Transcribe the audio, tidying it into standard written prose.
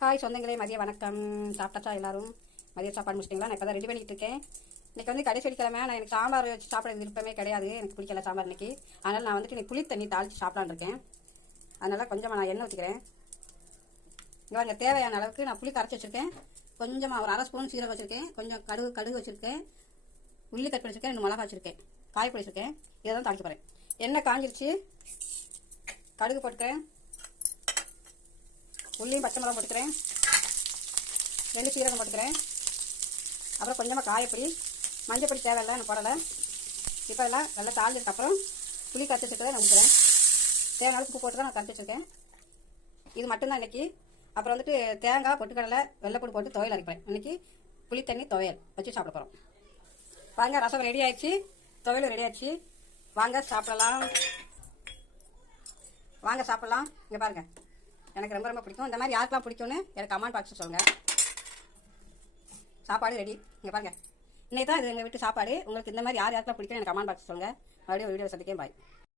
Hi சொந்தங்களே, மதிய வணக்கம். சாப்பிட்டாச்சா எல்லாரும்? மதிய சாப்பாடு முடிச்சிட்டிங்களா? நான் இப்போ தான் ரெடி பண்ணிகிட்டு இருக்கேன். இன்றைக்கி வந்து கடைசி வெள்ளிக்கிழமை. நான் எனக்கு சாம்பார் வச்சு சாப்பிட விருப்பமே கிடையாது. எனக்கு பிடிக்கல சாம்பார் இன்றைக்கி. அதனால் நான் வந்துட்டு இன்றைக்கி புளி தண்ணி தாளித்து சாப்பிட்லான்னு இருக்கேன். அதனால் கொஞ்சமாக நான் எண்ணெய் ஊற்றிக்கிறேன். இங்கே வாங்க, தேவையான அளவுக்கு நான் புளி கரைச்சி வச்சுருக்கேன். கொஞ்சமாக ஒரு 1/2 ஸ்பூன் சீரகம் வச்சுருக்கேன். கொஞ்சம் கடுகு வச்சுருக்கேன். உள்ளி கட் வச்சுருக்கேன். 2 மிளகா வச்சுருக்கேன். காய்ப்பொடி வச்சுருக்கேன். இதை தான் தாளிக்க போகிறேன். எண்ணெய் காஞ்சிருச்சு. கடுகு போட்டுக்கிறேன். உள்ளியும் பச்சை மிளகா போட்டுக்கிறேன். 2 சீரகம் போட்டுக்கிறேன். அப்புறம் கொஞ்சமாக காயப்பொடி, மஞ்சப்பொடி தேவையில்லை, நான் போடலை. இப்போ எல்லாம் நல்லா தாளிச்சதுக்கப்புறம் புளி கரைச்சி வச்சுருக்கதை நான் ஊற்றுறேன். தேவையான உப்பு போட்டு தான் நான் கரைச்சி வச்சுருக்கேன். இது மட்டும்தான் இன்றைக்கி. அப்புறம் வந்துட்டு தேங்காய், பொட்டுக்கடலை, வெள்ளைப்பூடு போட்டு துவையல் அரைப்பேன். இன்றைக்கி புளி தண்ணி துவையல் வச்சு சாப்பிட போகிறோம். வாங்க, ரசம் ரெடி ஆயிடுச்சு, துவையலும் ரெடி ஆயிடுச்சு. வாங்க சாப்பிடலாம். வாங்க சாப்பிட்லாம். இங்கே பாருங்கள், எனக்கு ரொம்ப ரொம்ப பிடிக்கும். இந்த மாதிரி யாருக்கெல்லாம் பிடிக்கும்னு எனக்கு கமெண்ட் பாக்ஸ் சொல்லுங்கள். சாப்பாடு ரெடி. இங்கே பாருங்கள், இன்னைக்கு தான் இது எங்கள் வீட்டு சாப்பாடு. உங்களுக்கு இந்த மாதிரி யாருக்கெல்லாம் பிடிக்கும் எனக்கு கமெண்ட் பாக்ஸ் சொல்லுங்கள். மறுபடியும் வீடியோ சந்திக்கேன். பாய்.